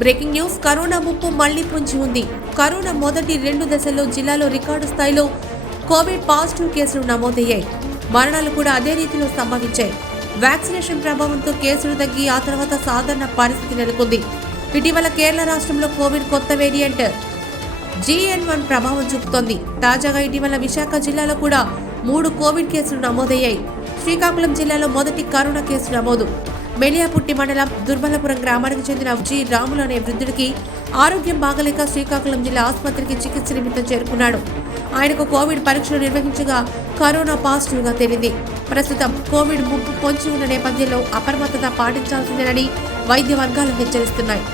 Breaking news. Corona ముప్పు మళ్లీ పొంచి ఉంది. కరోనా మొదటి 2 దశల్లో జిల్లాలో రికార్డు స్థాయిలో కోవిడ్ పాజిటివ్ కేసులు నమోదయ్యాయి. మరణాలు కూడా అదే రీతిలో సంభవించాయి. వ్యాక్సినేషన్ ప్రభావంతో కేసులు తగ్గి ఆ తర్వాత సాధారణ పరిస్థితి నెలకొంది. ఇటీవల కేరళ రాష్ట్రంలో కోవిడ్ కొత్త వేరియంట్ GN1 ప్రభావం చూపుతోంది. తాజాగా ఇటీవల విశాఖ జిల్లాలో కూడా 3 కోవిడ్ కేసులు నమోదయ్యాయి. శ్రీకాకుళం జిల్లాలో మొదటి కరోనా కేసు నమోదు. మెలియాపుట్టి మండలం దుర్బలపురం గ్రామానికి చెందిన జి రాములు అనే వృద్ధుడికి ఆరోగ్యం బాగలేక శ్రీకాకుళం జిల్లా ఆసుపత్రికి చికిత్స నిమిత్తం చేరుకున్నాడు. ఆయనకు కోవిడ్ పరీక్షలు నిర్వహించగా కరోనా పాజిటివ్గా తేలింది. ప్రస్తుతం కోవిడ్ ముప్పు పొంచి ఉన్న నేపథ్యంలో అప్రమత్తత పాటించాల్సిందేనని వైద్య వర్గాలు హెచ్చరిస్తున్నాయి.